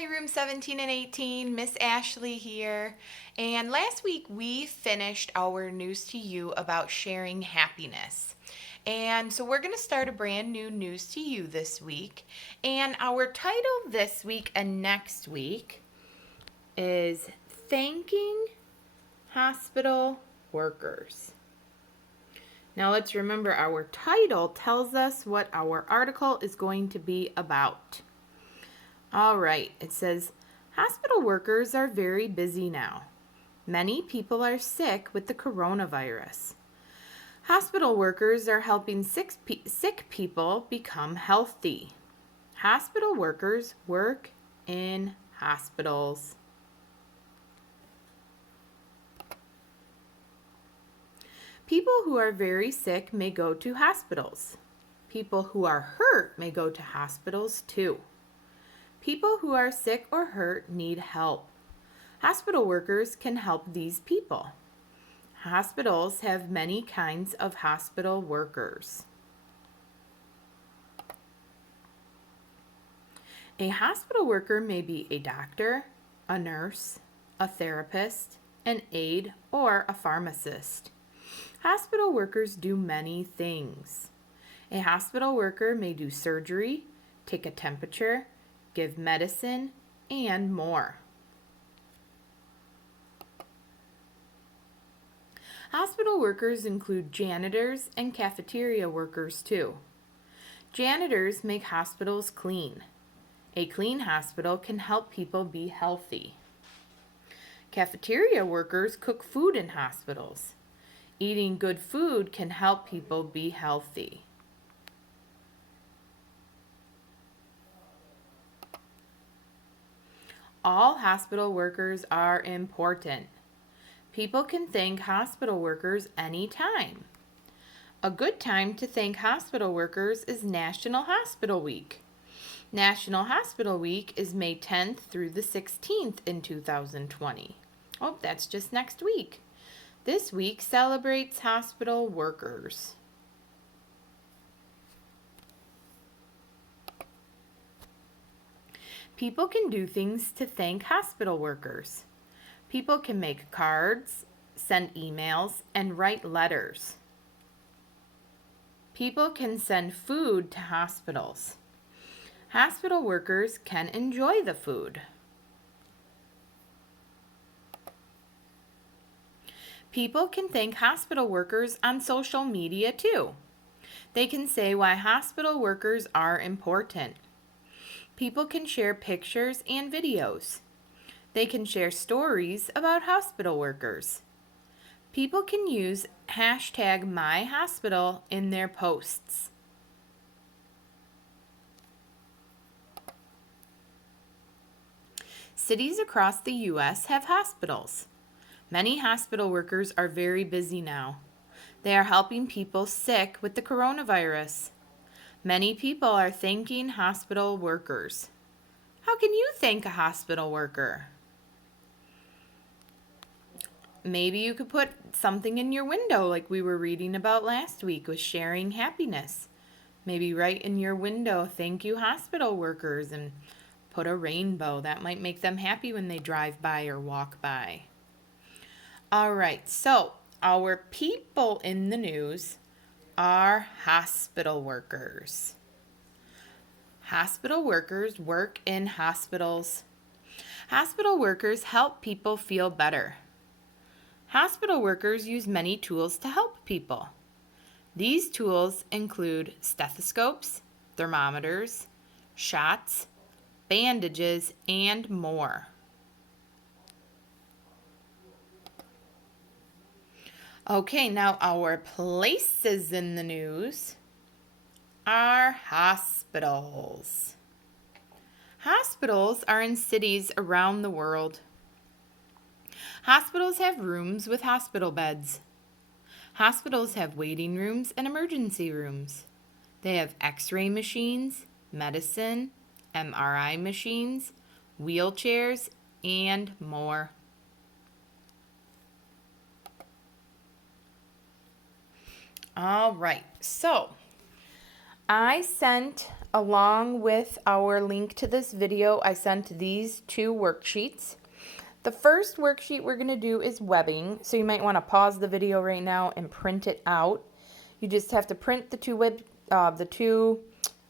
Hi, room 17 and 18, Miss Ashley here. And last week we finished our news to you about sharing happiness. And so we're going to start a brand new news to you this week. And our title this week and next week is Thanking Hospital Workers. Now let's remember our title tells us what our article is going to be about. All right, it says, hospital workers are very busy now. Many people are sick with the coronavirus. Hospital workers are helping sick people become healthy. Hospital workers work in hospitals. People who are very sick may go to hospitals. People who are hurt may go to hospitals too. People who are sick or hurt need help. Hospital workers can help these people. Hospitals have many kinds of hospital workers. A hospital worker may be a doctor, a nurse, a therapist, an aide, or a pharmacist. Hospital workers do many things. A hospital worker may do surgery, take a temperature, give medicine, and more. Hospital workers include janitors and cafeteria workers too. Janitors make hospitals clean. A clean hospital can help people be healthy. Cafeteria workers cook food in hospitals. Eating good food can help people be healthy. All hospital workers are important. People can thank hospital workers anytime. A good time to thank hospital workers is National Hospital Week. National Hospital Week is May 10th through the 16th in 2020. Oh, that's just next week. This week celebrates hospital workers. People can do things to thank hospital workers. People can make cards, send emails, and write letters. People can send food to hospitals. Hospital workers can enjoy the food. People can thank hospital workers on social media too. They can say why hospital workers are important. People can share pictures and videos. They can share stories about hospital workers. People can use hashtag #MyHospital in their posts. Cities across the U.S. have hospitals. Many hospital workers are very busy now. They are helping people sick with the coronavirus. Many people are thanking hospital workers. How can you thank a hospital worker? Maybe you could put something in your window like we were reading about last week with sharing happiness. Maybe write in your window, thank you hospital workers, and put a rainbow. That might make them happy when they drive by or walk by. All right, so our people in the news are hospital workers. Hospital workers work in hospitals. Hospital workers help people feel better. Hospital workers use many tools to help people. These tools include stethoscopes, thermometers, shots, bandages, and more. Okay, now our places in the news are hospitals. Hospitals are in cities around the world. Hospitals have rooms with hospital beds. Hospitals have waiting rooms and emergency rooms. They have x-ray machines, medicine, MRI machines, wheelchairs, and more. All right, so I sent along with our link to this video, I sent these 2 worksheets. The first worksheet we're going to do is webbing, so you might want to pause the video right now and print it out. You just have to print the 2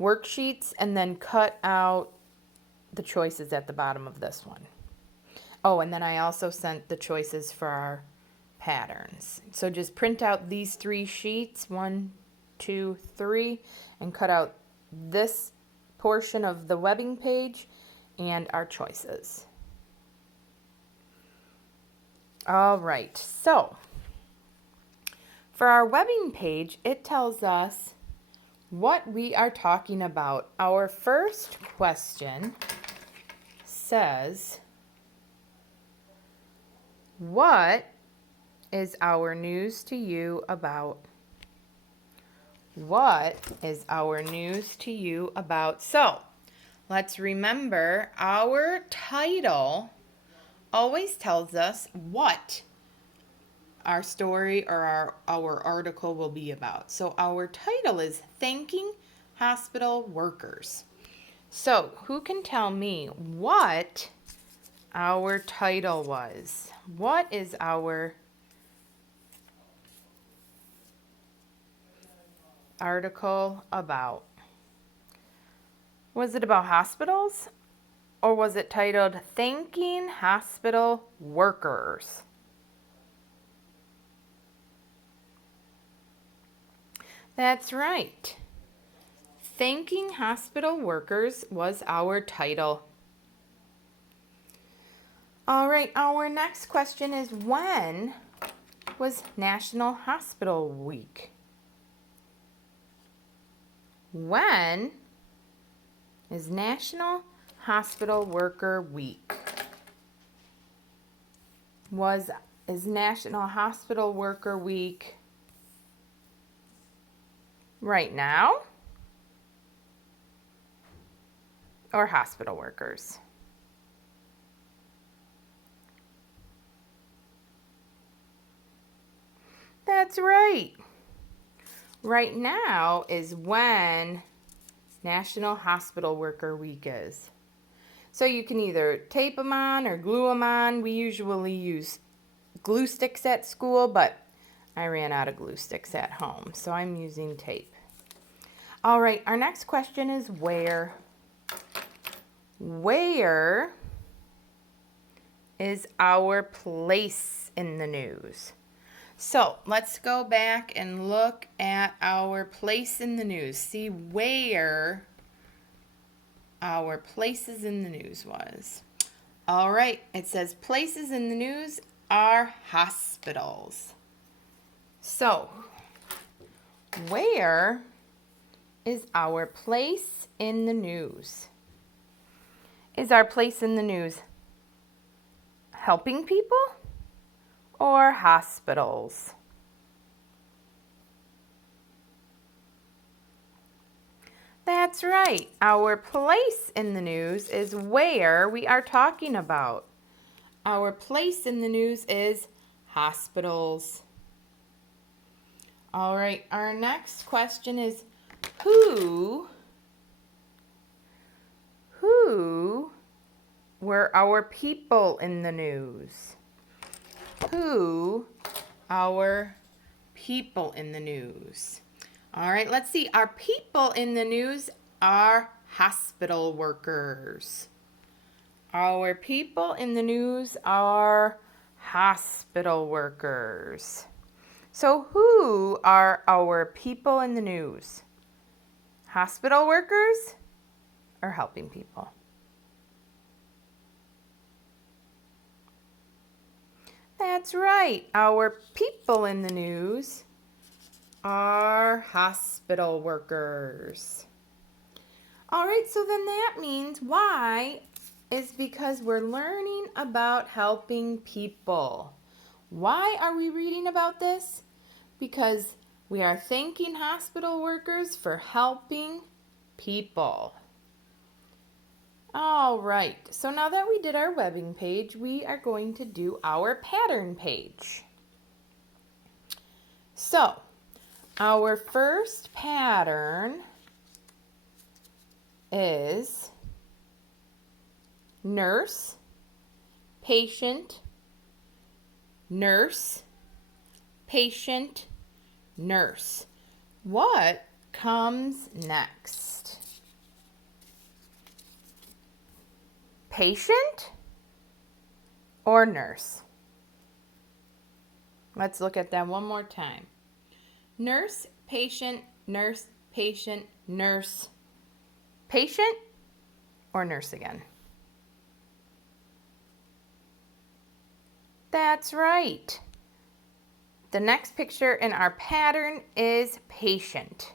worksheets and then cut out the choices at the bottom of this one. Oh, and then I also sent the choices for our patterns. So just print out these 3 sheets, 1, 2, 3, and cut out this portion of the webbing page and our choices. All right, so for our webbing page, it tells us what we are talking about. Our first question says, what is our news to you about? What is our news to you about? So let's remember our title always tells us what our story or our article will be about. So our title is Thanking Hospital Workers. So who can tell me what our title was? What is our article about? Was it about hospitals? Or was it titled Thanking Hospital Workers? That's right. Thanking Hospital Workers was our title. All right, our next question is, when was National Hospital Week? When is National Hospital Worker Week? Is National Hospital Worker Week right now or hospital workers? That's right. Right now is when National Hospital Worker Week is. So you can either tape them on or glue them on. We usually use glue sticks at school, but I ran out of glue sticks at home, so I'm using tape. All right, our next question is where. Where is our place in the news? So let's go back and look at our place in the news. See where our places in the news was. All right, it says places in the news are hospitals. So, where is our place in the news? Is our place in the news helping people or hospitals? That's right. Our place in the news is where we are talking about. Our place in the news is hospitals. All right, our next question is who were our people in the news? Who our people in the news? All right, let's see. Our people in the news are hospital workers. Our people in the news are hospital workers. So who are our people in the news? Hospital workers or helping people? That's right. Our people in the news are hospital workers. All right, so then that means why is because we're learning about helping people. Why are we reading about this? Because we are thanking hospital workers for helping people. All right, so now that we did our webbing page, we are going to do our pattern page. So, our first pattern is nurse, patient, nurse, patient, nurse. What comes next? Patient or nurse? Let's look at that one more time. Nurse, patient, nurse, patient, nurse. Patient or nurse again? That's right. The next picture in our pattern is patient.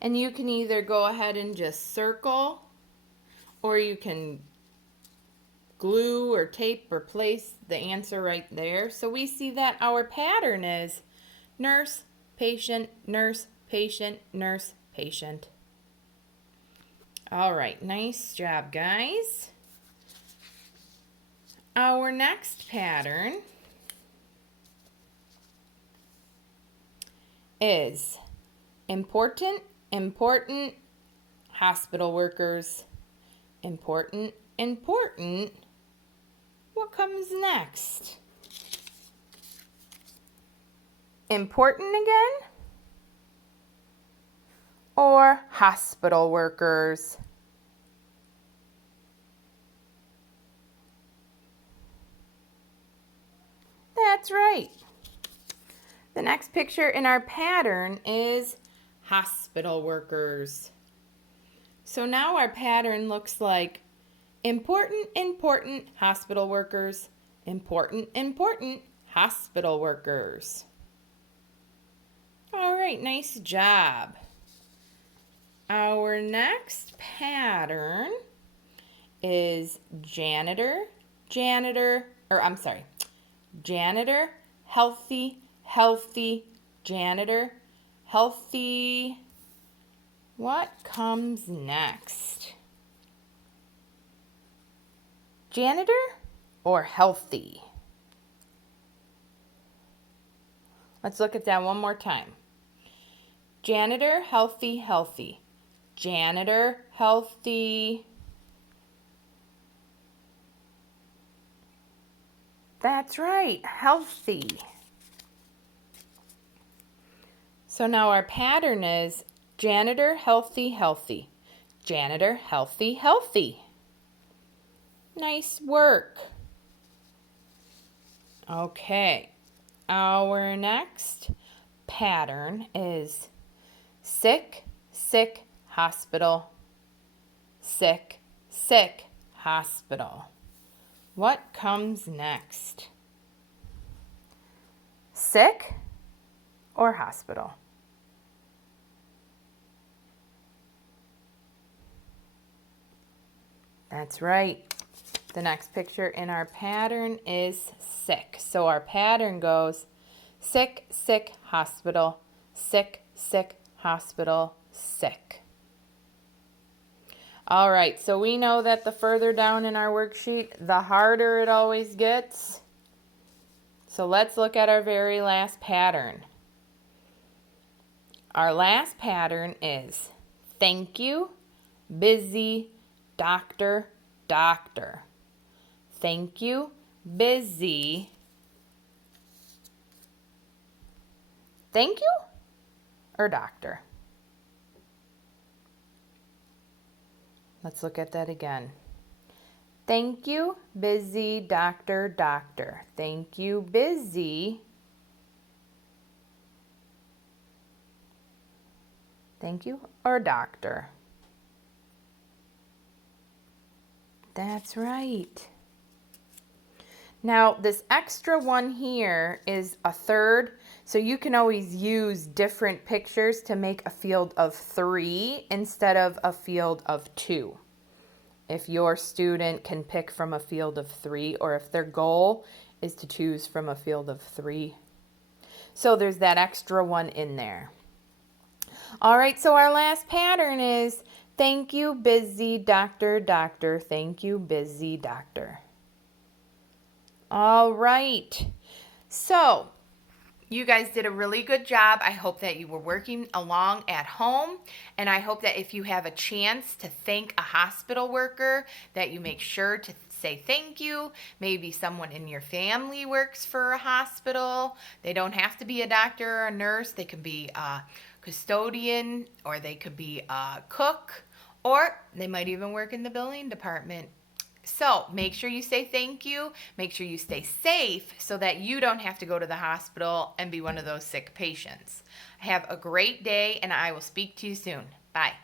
And you can either go ahead and just circle, or you can glue or tape or place the answer right there. So we see that our pattern is nurse, patient, nurse, patient, nurse, patient. All right, nice job, guys. Our next pattern is important, important, hospital workers. Important, important. What comes next? Important again? Or hospital workers? That's right. The next picture in our pattern is hospital workers. So now our pattern looks like important, important hospital workers, important, important hospital workers. All right, nice job. Our next pattern is janitor, janitor, janitor, healthy, healthy, janitor, healthy. What comes next? Janitor or healthy? Let's look at that one more time. Janitor, healthy, healthy. Janitor, healthy. That's right, healthy. So now our pattern is janitor, healthy, healthy. Janitor, healthy, healthy. Nice work. Okay, our next pattern is sick, sick, hospital. Sick, sick, hospital. What comes next? Sick or hospital? That's right. The next picture in our pattern is sick. So our pattern goes sick, sick, hospital, sick, sick, hospital, sick. All right, so we know that the further down in our worksheet, the harder it always gets. So let's look at our very last pattern. Our last pattern is thank you, busy, doctor, doctor. Thank you, busy. Thank you or doctor? Let's look at that again. Thank you, busy, doctor, doctor. Thank you, busy. Thank you or doctor? That's right. Now, this extra one here is a third, so you can always use different pictures to make a field of 3 instead of a field of 2. If your student can pick from a field of 3, or if their goal is to choose from a field of 3. So there's that extra one in there. All right, so our last pattern is thank you, busy, doctor, doctor. Thank you, busy, doctor. All right, so You guys did a really good job. I hope that you were working along at home, and I hope that if you have a chance to thank a hospital worker, that you make sure to say thank you. Maybe someone in your family works for a hospital. They don't have to be a doctor or a nurse. They could be a custodian, or they could be a cook, or they might even work in the billing department. So make sure you say thank you. Make sure you stay safe so that you don't have to go to the hospital and be one of those sick patients. Have a great day, and I will speak to you soon. Bye.